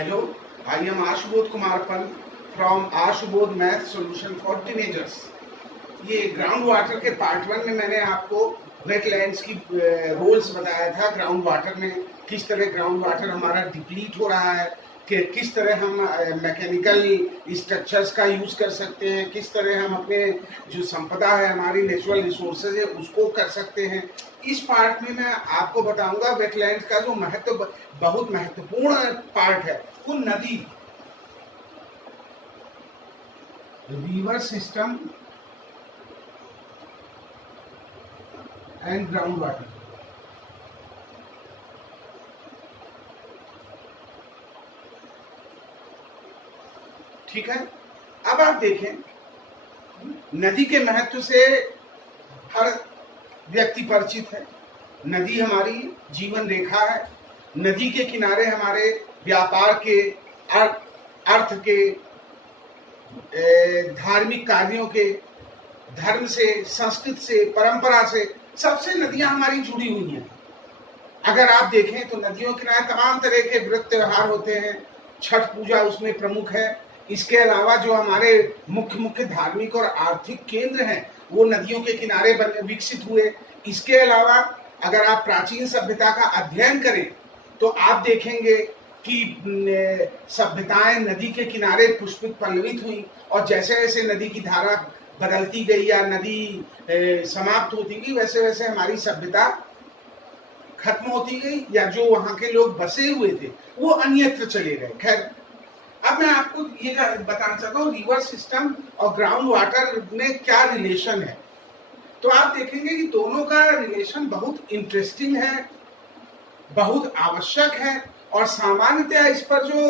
Hello, I am Ashubodh Kumarpan from Ashubodh Math Solution for Teenagers. ये ground water के part 1 में मैंने आपको वेटलैंड्स की रोल्स बताया था। ग्राउंड वाटर में किस तरह ग्राउंड वाटर हमारा डिप्लीट हो रहा है, कि किस तरह हम मैकेनिकल स्ट्रक्चर्स का यूज कर सकते हैं, किस तरह हम अपने जो संपदा है हमारी नेचुरल रिसोर्सेज है उसको कर सकते हैं। इस पार्ट में मैं आपको बताऊंगा वेटलैंड्स का जो बहुत महत्वपूर्ण पार्ट है वो नदी, river system and ground water. ठीक है, अब आप देखें नदी के महत्व से हर व्यक्ति परिचित है। नदी हमारी जीवन रेखा है। नदी के किनारे हमारे व्यापार के, अर्थ के, धार्मिक कार्यों के, धर्म से, संस्कृति से, परंपरा से, सबसे नदियां हमारी जुड़ी हुई हैं। अगर आप देखें तो नदियों के किनारे तमाम तरह के व्रत त्योहार होते हैं। छठ पूजा उसमें प्रमुख है। इसके अलावा जो हमारे मुख्य धार्मिक और आर्थिक केंद्र हैं वो नदियों के किनारे विकसित हुए। इसके अलावा अगर आप प्राचीन सभ्यता का अध्ययन करें तो आप देखेंगे कि सभ्यताएं नदी के किनारे पुष्पित पल्लवित हुई, और जैसे जैसे नदी की धारा बदलती गई या नदी समाप्त होती गई वैसे वैसे हमारी सभ्यता खत्म होती गई, या जो वहां के लोग बसे हुए थे वो अन्यत्र चले गए। खैर, अब मैं आपको ये बताना चाहता हूँ रिवर सिस्टम और ग्राउंड वाटर में क्या रिलेशन है। तो आप देखेंगे कि दोनों का रिलेशन बहुत इंटरेस्टिंग है, बहुत आवश्यक है, और सामान्यतः इस पर जो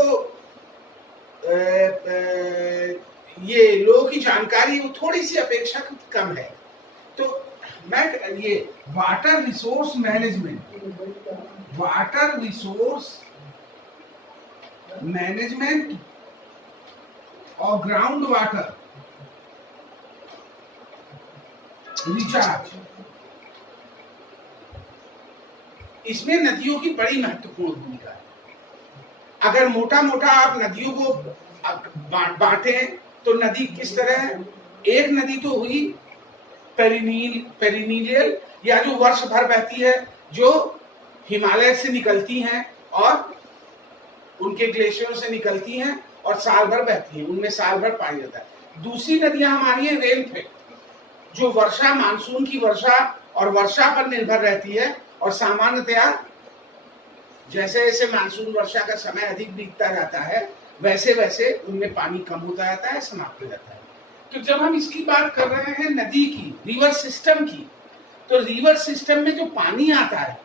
ये लोगों की जानकारी वो थोड़ी सी अपेक्षाकृत कम है। तो मैं ये वाटर रिसोर्स मैनेजमेंट और ग्राउंड वाटर रिचार्ज, इसमें नदियों की बड़ी महत्वपूर्ण भूमिका है। अगर मोटा मोटा आप नदियों को बांटे तो नदी किस तरह है? एक नदी तो हुई पेरिनियल या जो वर्ष भर बहती है, जो हिमालय से निकलती हैं और उनके ग्लेशियरों से निकलती हैं और साल भर बहती हैं, उनमें साल भर पानी रहता है। दूसरी नदियां हमारी है रेनफेड, जो वर्षा, मानसून की वर्षा और वर्षा पर निर्भर रहती है, और सामान्यतया जैसे जैसे मानसून वर्षा का समय अधिक बीतता जाता है वैसे वैसे उनमें पानी कम होता जाता है, समाप्त हो जाता है। तो जब हम इसकी बात कर रहे हैं नदी की, रिवर सिस्टम की, तो रिवर सिस्टम में जो पानी आता है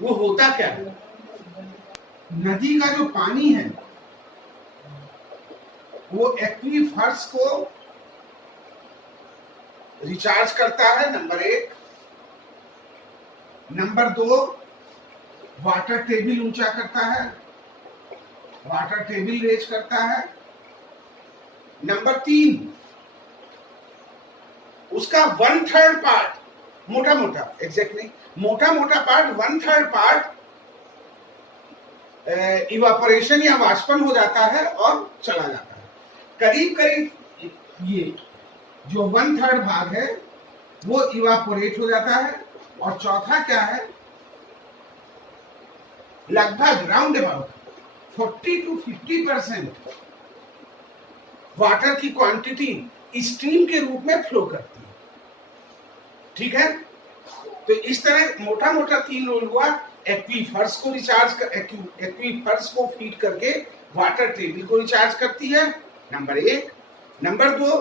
वो होता क्या है? नदी का जो पानी है वो एक्वीफर्स को रिचार्ज करता है, नंबर 1। नंबर 2, वाटर टेबल ऊंचा करता है, वाटर टेबल रेज करता है। नंबर 3, उसका 1/3 पार्ट, मोटा मोटा एग्जैक्ट नहीं, मोटा मोटा पार्ट 1/3 पार्ट इवापोरेशन या वाष्पन हो जाता है और चला जाता है। करीब करीब ये जो 1/3 भाग है वो इवापोरेट हो जाता है, और चौथा क्या है, लगभग राउंड अबाउट 40 to 50% वाटर की क्वांटिटी स्ट्रीम के रूप में फ्लो करती है। ठीक है, तो इस तरह मोटा मोटा 3 रोल हुआ। एक्वीफर्स को रिचार्ज कर, एक्वीफर्स को फीड करके वाटर टेबल को रिचार्ज करती है, नंबर 1। नंबर 2,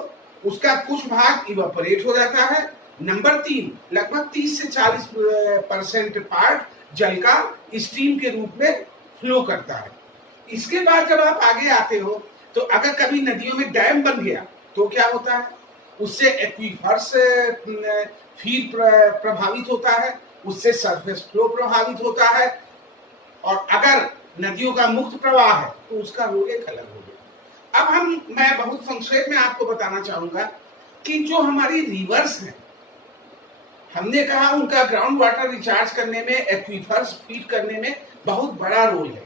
उसका कुछ भाग इवापोरेट हो जाता है। नंबर 3, लगभग 30 से 40% पार्ट जल का स्ट्रीम के रूप में फ्लो करता है। इसके बाद जब आप आगे आते हो तो अगर कभी नदियों में डैम बन गया तो क्या होता है? उससे एक्वीफर्स फीड प्रभावित होता है, उससे सरफेस फ्लो प्रभावित होता है, और अगर नदियों का मुक्त प्रवाह है तो उसका रोल एक अलग हो गया। अब मैं बहुत संक्षेप में आपको बताना चाहूंगा कि जो हमारी रिवर्स हैं, हमने कहा उनका ग्राउंड वाटर रिचार्ज करने में, एक्वीफर्स फीड करने में बहुत बड़ा रोल है।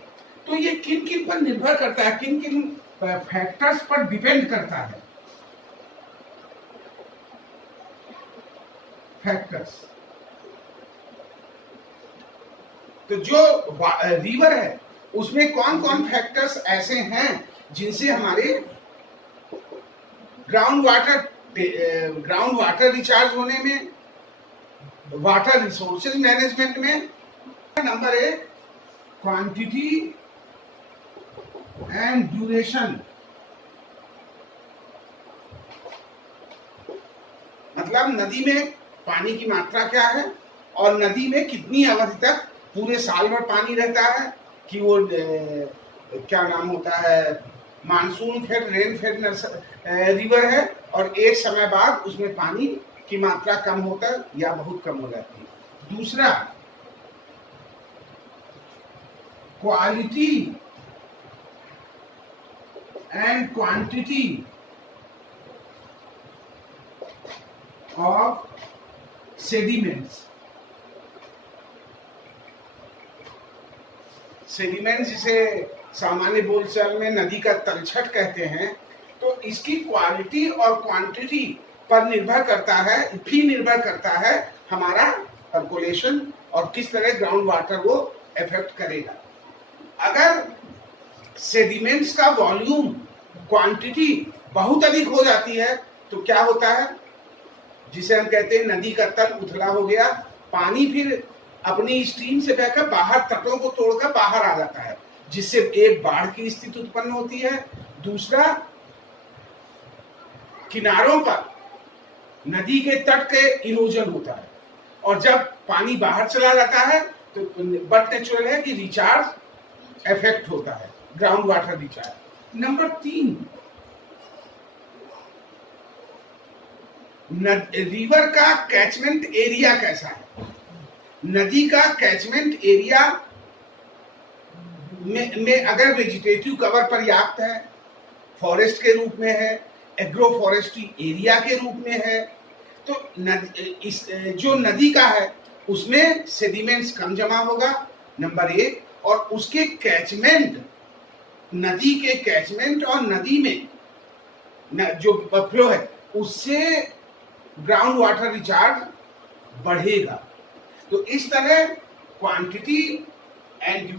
तो ये किन किन पर निर्भर करता है, किन किन फैक्टर्स पर डिपेंड करता है? फैक्टर्स, तो जो रिवर है उसमें कौन कौन फैक्टर्स ऐसे हैं जिनसे हमारे ग्राउंड वाटर रिचार्ज होने में, वाटर रिसोर्सेज मैनेजमेंट में। नंबर 1, क्वांटिटी एंड ड्यूरेशन, मतलब नदी में पानी की मात्रा क्या है और नदी में कितनी अवधि तक पूरे साल भर पानी रहता है, कि वो क्या नाम होता है, monsoon fed, rain fed river है और एक समय बाद उसमें पानी की मात्रा कम होता है या बहुत कम हो जाती है। दूसरा, quality and quantity of sediments. Sediments जिसे सामान्य बोलचाल में नदी का तलछट कहते हैं, तो इसकी क्वालिटी और क्वांटिटी पर निर्भर करता है हमारा पर्कोलेशन और किस तरह ग्राउंड वाटर वो इफेक्ट करेगा। अगर सेडिमेंट्स का वॉल्यूम, क्वांटिटी बहुत अधिक हो जाती है तो क्या होता है, जिसे हम कहते हैं नदी का तल उथला हो गया, पानी फिर अपनी स्ट्रीम से बहकर बाहर तटों को तोड़कर बाहर आ जाता है, जिससे एक बाढ़ की स्थिति उत्पन्न होती है। दूसरा, किनारों पर नदी के तट के इरोजन होता है और जब पानी बाहर चला जाता है तो बट नेचुरल है कि रिचार्ज इफेक्ट होता है, ground water recharge. Number 3, river का कैचमेंट एरिया कैसा है। नदी का कैचमेंट एरिया में अगर वेजिटेटिव कवर पर्याप्त है, फॉरेस्ट के रूप में है, एग्रो फॉरेस्ट्री एरिया के रूप में है, तो जो नदी का है उसमें सेडिमेंट्स कम जमा होगा, नंबर 1। और उसके कैचमेंट, नदी के कैचमेंट और नदी में जो फ्लो है उससे ग्राउंड वाटर रिचार्ज बढ़ेगा। तो इस तरह quantity and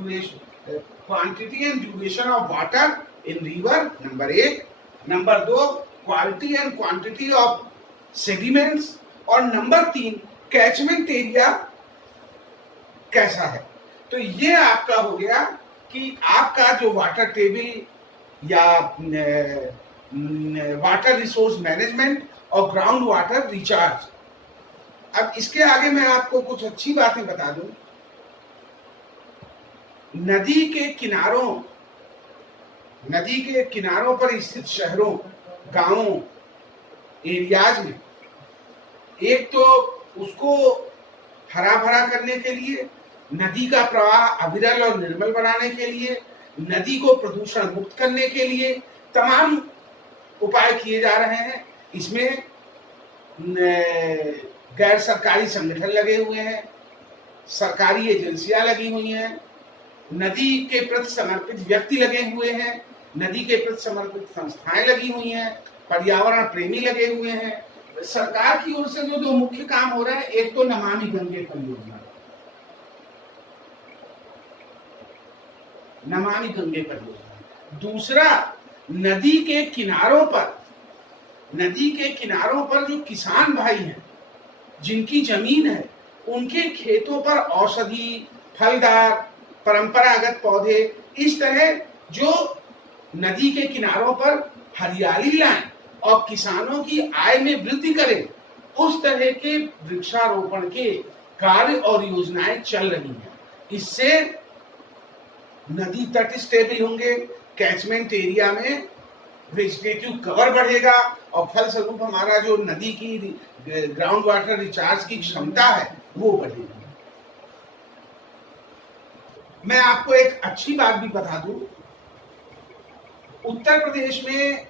duration of water in river, number 1। Number 2, quality and quantity of sediments, और नंबर 3, कैचमेंट एरिया कैसा है। तो ये आपका हो गया कि आपका जो वाटर टेबल या वाटर रिसोर्स मैनेजमेंट और ग्राउंड वाटर रिचार्ज। अब इसके आगे मैं आपको कुछ अच्छी बातें बता दूं। नदी के किनारों पर स्थित शहरों, गांवों, एरियाज में एक तो उसको हरा भरा करने के लिए, नदी का प्रवाह अविरल और निर्मल बनाने के लिए, नदी को प्रदूषण मुक्त करने के लिए तमाम उपाय किए जा रहे हैं। इसमें गैर सरकारी संगठन लगे हुए हैं, सरकारी एजेंसियां लगी हुई हैं, नदी के प्रति समर्पित व्यक्ति लगे हुए हैं, नदी के प्रति समर्पित संस्थाएं लगी हुई हैं, पर्यावरण प्रेमी लगे हुए हैं। सरकार की ओर से जो दो मुख्य काम हो रहे हैं, एक तो नमामि गंगे परियोजना, दूसरा नदी के किनारों पर जो किसान भाई हैं, जिनकी जमीन है, उनके खेतों पर औषधि, फलदार, परंपरागत पौधे, इस तरह जो नदी के किनारों पर हरियाली लाएं और किसानों की आय में वृद्धि करें, उस तरह के वृक्षारोपण के कार्य और योजनाएं चल रही हैं। इससे नदी तट स्टेबल होंगे, कैचमेंट एरिया में वेजिटेटिव कवर बढ़ेगा और फलस्वरूप हमारा जो नदी की ग्राउंड वाटर रिचार्ज की क्षमता है वो बढ़ेगी। मैं आपको एक अच्छी बात भी बता दूं, उत्तर प्रदेश में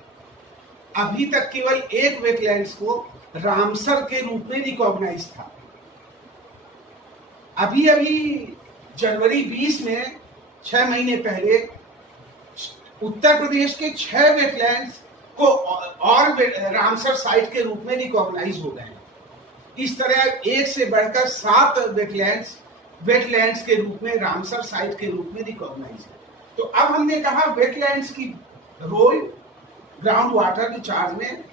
अभी तक केवल एक वेटलैंड्स को रामसर के रूप में रिकॉग्नाइज था। अभी जनवरी 20 में 6 महीने पहले उत्तर प्रदेश के 6 वेटलैंड्स को और रामसर साइट के रूप में रिकॉग्नाइज हो गए हैं। इस तरह 1 से बढ़कर 7 वेटलैंड्स के रूप में रामसर साइट के रूप में रिकॉग्नाइज है। तो अब हमने कहा वेटलैंड्स की रोल ग्राउंड वाटर रिचार्ज में।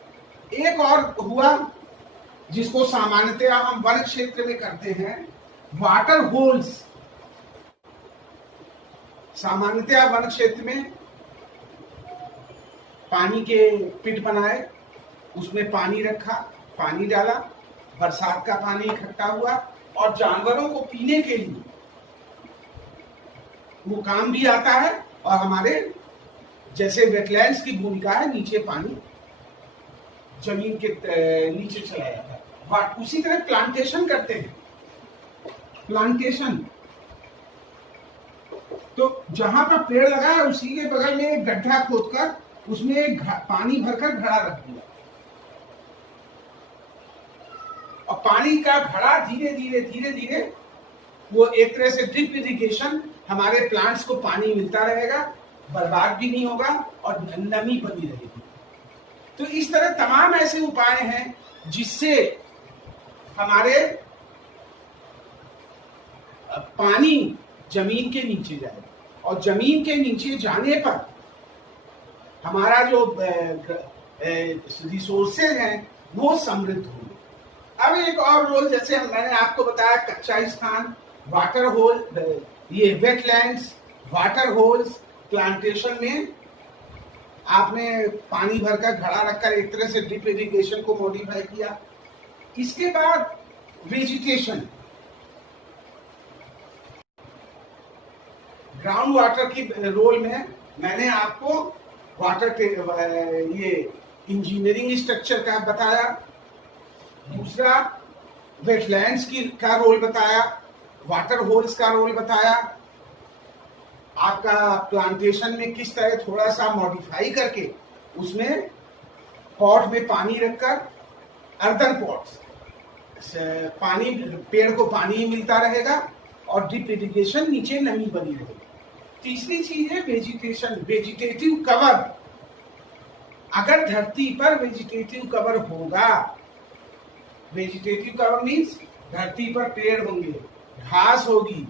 एक और हुआ जिसको सामान्यतया हम वन क्षेत्र में करते हैं, वाटर होल्स। सामान्यतया वन क्षेत्र में पानी के पिट बनाए, उसमें पानी रखा, पानी डाला, बरसात का पानी इकट्ठा हुआ और जानवरों को पीने के लिए वो काम भी आता है और हमारे जैसे वेटलैंड्स की भूमिका है, नीचे पानी जमीन के नीचे चला जाता है। उसी तरह प्लांटेशन करते हैं। प्लांटेशन तो जहां पर पेड़ लगा है उसी के बगल में एक गड्ढा खोदकर उसमें एक पानी भरकर घड़ा रख दिया और पानी का घड़ा धीरे धीरे वो एक तरह से ड्रिप इरिगेशन, हमारे प्लांट्स को पानी मिलता रहेगा, बर्बाद भी नहीं होगा और नमी बनी रहेगी। तो इस तरह तमाम ऐसे उपाय हैं जिससे हमारे पानी जमीन के नीचे जाएगा और जमीन के नीचे जाने पर हमारा जो रिसोर्सेज हैं वो समृद्ध होंगे। अब एक और रोल, जैसे मैंने आपको बताया कच्चा स्थान, वाटर होल, ये वेटलैंड्स, वाटर होल्स, प्लांटेशन में आपने पानी भरकर घड़ा रखकर एक तरह से ड्रिप इरिगेशन को मॉडिफाई किया। इसके बाद वेजिटेशन, ग्राउंड वाटर की रोल में मैंने आपको वाटर ये इंजीनियरिंग स्ट्रक्चर का बताया, दूसरा वेटलैंड्स का रोल बताया, वाटर होल्स का रोल बताया, आपका प्लांटेशन में किस तरह थोड़ा सा मॉडिफाई करके उसमें पॉट में पानी रखकर, अर्दन पॉट्स, पानी पेड़ को पानी मिलता रहेगा और ड्रिप इरिगेशन, नीचे नमी बनी रहेगी। तीसरी चीज है वेजिटेशन, वेजिटेटिव कवर। अगर धरती पर वेजिटेटिव कवर होगा, वेजिटेटिव कवर मीन्स धरती पर पेड़ होंगे, घास होगी,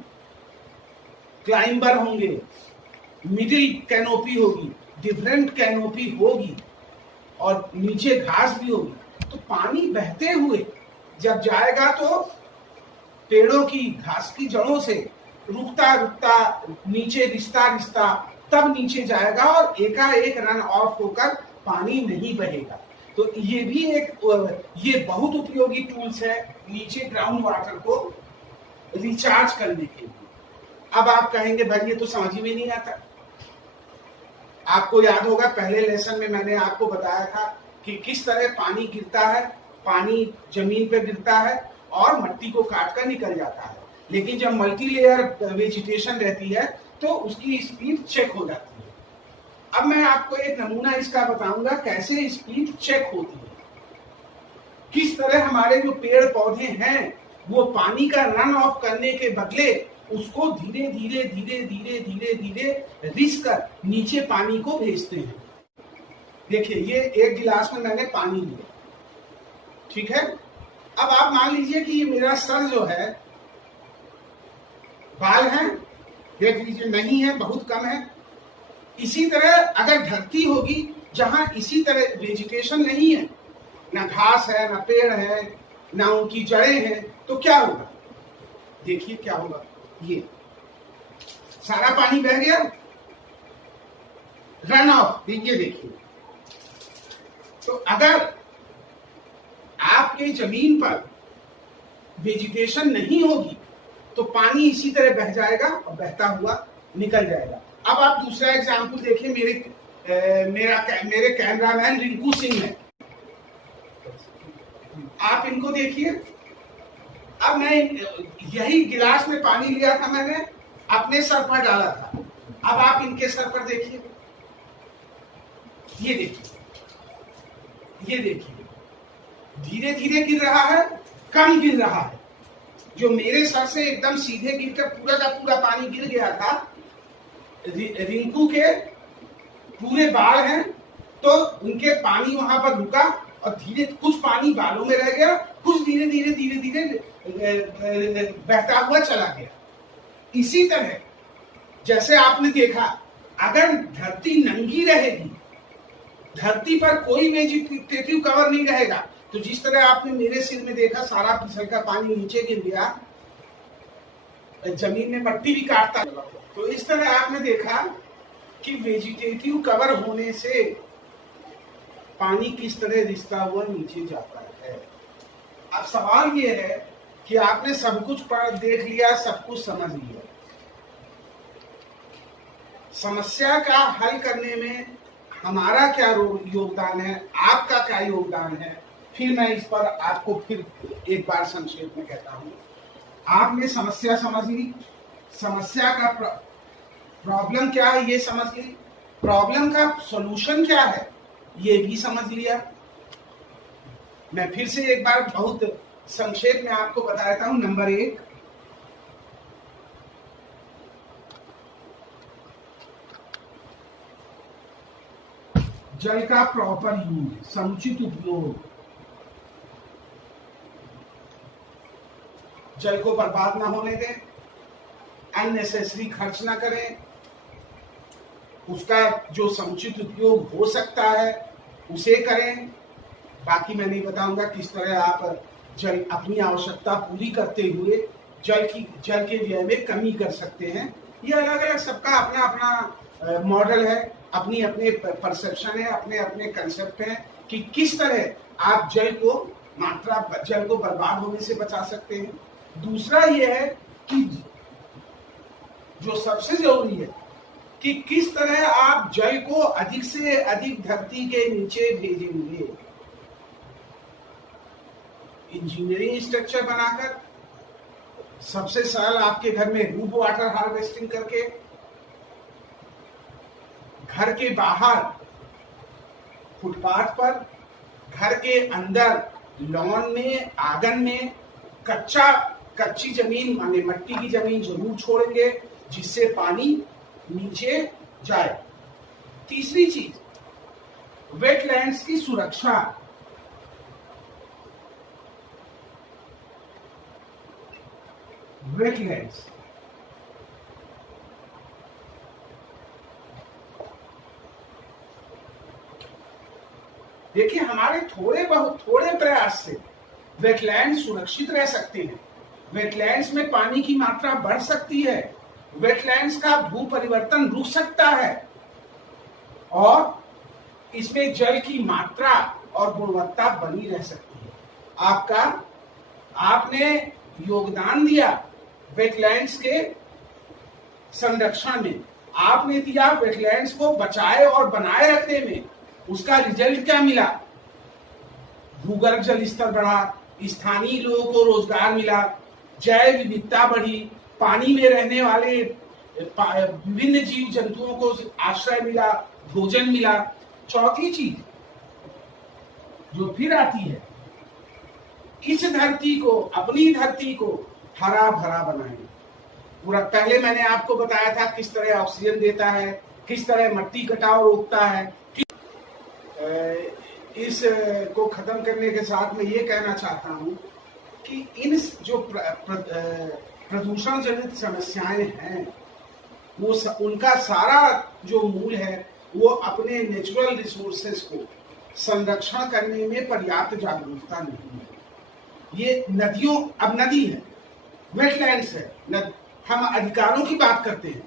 क्लाइंबर होंगे, मिडिल कैनोपी होगी, डिफरेंट कैनोपी होगी और नीचे घास भी होगी, तो पानी बहते हुए जब जाएगा तो पेड़ों की, घास की जड़ों से रुकता रुकता नीचे रिश्ता तब नीचे जाएगा और एकाएक रन ऑफ होकर पानी नहीं बहेगा। तो ये भी ये बहुत उपयोगी टूल्स है नीचे ग्राउंड वाटर को रिचार्ज करने के लिए। अब आप कहेंगे भाई ये तो समझ में नहीं आता। आपको याद होगा पहले लेसन में मैंने आपको बताया था कि किस तरह पानी गिरता है, पानी जमीन पे गिरता है और मिट्टी को काट कर निकल जाता है, लेकिन जब मल्टी लेयर वेजिटेशन रहती है तो उसकी स्पीड चेक हो जाती है। अब मैं आपको एक नमूना इसका बताऊंगा कैसे स्पीड चेक होती है, किस तरह हमारे जो पेड़ पौधे हैं वो पानी का रन ऑफ करने के बदले उसको धीरे धीरे रिस कर नीचे पानी को भेजते हैं। देखिए ये एक गिलास में मैंने पानी लिया, ठीक है। अब आप मान लीजिए कि ये मेरा सर जो है, बाल हैं, देख लीजिए नहीं है, बहुत कम है। इसी तरह अगर धरती होगी जहां इसी तरह वेजिटेशन नहीं है, ना घास है, ना पेड़ है, ना उनकी जड़ें हैं, तो क्या होगा? देखिए क्या होगा, ये सारा पानी बह गया, रन ऑफ। ये देखिए, तो अगर आपके जमीन पर वेजिटेशन नहीं होगी तो पानी इसी तरह बह जाएगा और बहता हुआ निकल जाएगा। अब आप दूसरा एग्जाम्पल देखिए, मेरे कैमरामैन रिंकू सिंह है, आप इनको देखिए। अब मैं यही गिलास में पानी लिया था, मैंने अपने सर पर डाला था। अब आप इनके सर पर देखिए, ये देखिए, ये देखिए, धीरे धीरे गिर रहा है, कम गिर रहा है। जो मेरे सर से एकदम सीधे गिरकर पूरा का पूरा पानी गिर गया था, रिंकू के पूरे बाल हैं, तो उनके पानी वहां पर रुका और धीरे कुछ पानी बालों में रह गया, कुछ धीरे धीरे बहता हुआ चला गया। इसी तरह जैसे आपने देखा, अगर धरती नंगी रहेगी, धरती पर कोई वेजिटेटिव कवर नहीं रहेगा, तो जिस तरह आपने मेरे सिर में देखा सारा फिसल का पानी नीचे गिर गया, जमीन में मट्टी भी काटता, तो इस तरह आपने देखा कि वेजिटेटिव कवर होने से पानी किस तरह रिसता हुआ नीचे जाता है। अब सवाल ये है कि आपने सब कुछ पढ़ देख लिया, सब कुछ समझ लिया, समस्या का हल करने में हमारा क्या योगदान है, आपका क्या योगदान है, फिर मैं इस पर आपको फिर एक बार संक्षेप में कहता हूं। आपने समस्या समझ ली, समस्या का प्रॉब्लम क्या है ये समझ ली, प्रॉब्लम का सॉल्यूशन क्या है ये भी समझ लिया। मैं फिर से एक बार बहुत संक्षेप में आपको बता देता हूं। नंबर 1, जल का प्रॉपर यूज, समुचित उपयोग, जल को बर्बाद ना होने दें, अननेसेसरी खर्च ना करें, उसका जो समुचित उपयोग हो सकता है उसे करें। बाकी मैं नहीं बताऊंगा किस तरह आप जल अपनी आवश्यकता पूरी करते हुए जल के व्यय में कमी कर सकते हैं। ये अलग अलग सबका अपना अपना मॉडल है, अपनी अपने परसेप्शन है, अपने अपने कंसेप्ट हैं कि किस तरह आप जल को बर्बाद होने से बचा सकते हैं। दूसरा ये है कि जो सबसे जरूरी है कि किस तरह आप जल को अधिक से अधिक धरती के नीचे भेजेंगे। इंजीनियरिंग स्ट्रक्चर बनाकर, सबसे सरल आपके घर में रूफ वाटर हार्वेस्टिंग करके, घर के बाहर फुटपाथ पर, घर के अंदर लॉन में, आंगन में कच्ची जमीन माने मट्टी की जमीन जरूर छोड़ेंगे जिससे पानी नीचे जाए। तीसरी चीज, वेटलैंड्स की सुरक्षा। वेटलैंड्स देखिए, हमारे थोड़े प्रयास से वेटलैंड सुरक्षित रह सकते हैं। वेटलैंड्स में पानी की मात्रा बढ़ सकती है, वेटलैंड्स का भू परिवर्तन रुक सकता है और इसमें जल की मात्रा और गुणवत्ता बनी रह सकती है। आपने योगदान दिया वेटलैंड्स के संरक्षण में, आपने दिया वेटलैंड्स को बचाए और बनाए रखने में, उसका रिजल्ट क्या मिला? भूगर्भ जल स्तर बढ़ा, स्थानीय लोगों को रोजगार मिला, जैव विविधता बढ़ी, पानी में रहने वाले विभिन्न जीव जंतुओं को आश्रय मिला, भोजन मिला। चौथी चीज जो फिर आती है, इस धरती को, अपनी धरती को हरा भरा बनाएंगे। पूरा पहले मैंने आपको बताया था किस तरह ऑक्सीजन देता है, किस तरह मट्टी कटाव रोकता है। इस को खत्म करने के साथ मैं ये कहना चाहता हूं कि इन जो प्रदूषण जनित समस्याएं हैं, वो उनका सारा जो मूल है वो अपने नेचुरल रिसोर्सेस को संरक्षण करने में पर्याप्त जागरूकता नहीं है। ये नदियों, अब नदी है, वेटलैंड्स है, हम अधिकारों की बात करते हैं,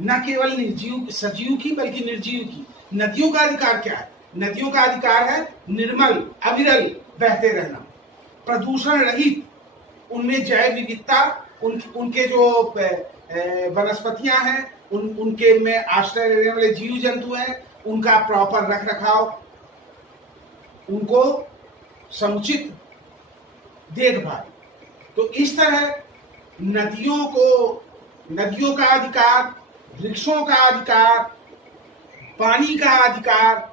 न केवल निर्जीव सजीव की बल्कि निर्जीव की। नदियों का अधिकार क्या है? नदियों का अधिकार है निर्मल अविरल बहते रहना, प्रदूषण रहित, उनमें जैव विविधता, उनके जो वनस्पतियां हैं, उनके में आश्रय लेने वाले जीव जंतु हैं, उनका प्रॉपर रख रखाव, उनको समुचित देखभाल। तो इस तरह नदियों का अधिकार, वृक्षों का अधिकार, पानी का अधिकार,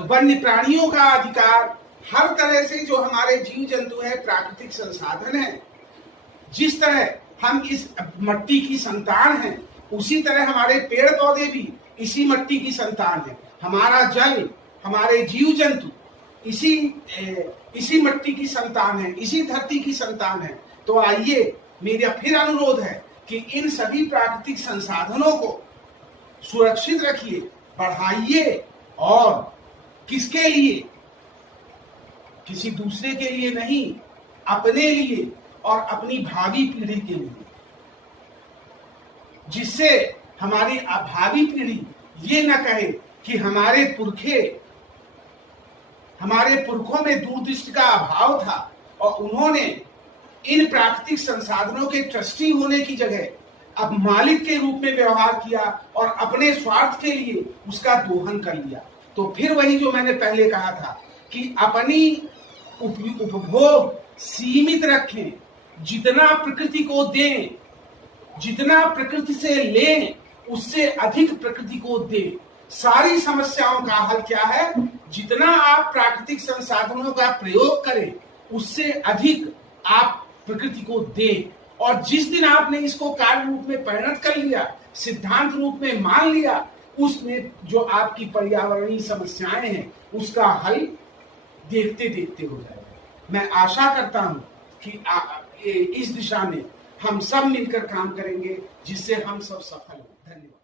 वन्य प्राणियों का अधिकार, हर तरह से जो हमारे जीव जंतु हैं, प्राकृतिक संसाधन हैं, जिस तरह हम इस मट्टी की संतान हैं, उसी तरह हमारे पेड़ पौधे भी इसी मिट्टी की संतान है, हमारा जल, हमारे जीव जंतु इसी मिट्टी की संतान है, इसी धरती की संतान है। तो आइए, मेरा फिर अनुरोध है कि इन सभी प्राकृतिक संसाधनों को सुरक्षित रखिए, बढ़ाइए, और किसके लिए? किसी दूसरे के लिए नहीं, अपने लिए और अपनी भावी पीढ़ी के लिए, जिससे हमारी भावी पीढ़ी ये न कहे कि हमारे पुरखों में दूरदृष्टि का अभाव था और उन्होंने इन प्राकृतिक संसाधनों के ट्रस्टी होने की जगह अब मालिक के रूप में व्यवहार किया और अपने स्वार्थ के लिए उसका दोहन कर लिया। तो फिर वही जो मैंने पहले कहा था कि अपनी उपभोग सीमित रखें, जितना प्रकृति को दें, जितना प्रकृति से लें, उससे अधिक प्रकृति को दें। सारी समस्याओं का हल क्या है? जितना आप प्राकृतिक संसाधनों का प्रयोग करें, उससे अधिक आप प्रकृति को दें। और जिस दिन आपने इसको कार्य रूप में परिणत कर लिया, सिद्धांत रूप में मान लिया, उसमें जो आपकी पर्यावरणीय समस्याएं हैं उसका हल देखते देखते हो जाएगा। मैं आशा करता हूं कि इस दिशा में हम सब मिलकर काम करेंगे, जिससे हम सब सफल हों। धन्यवाद।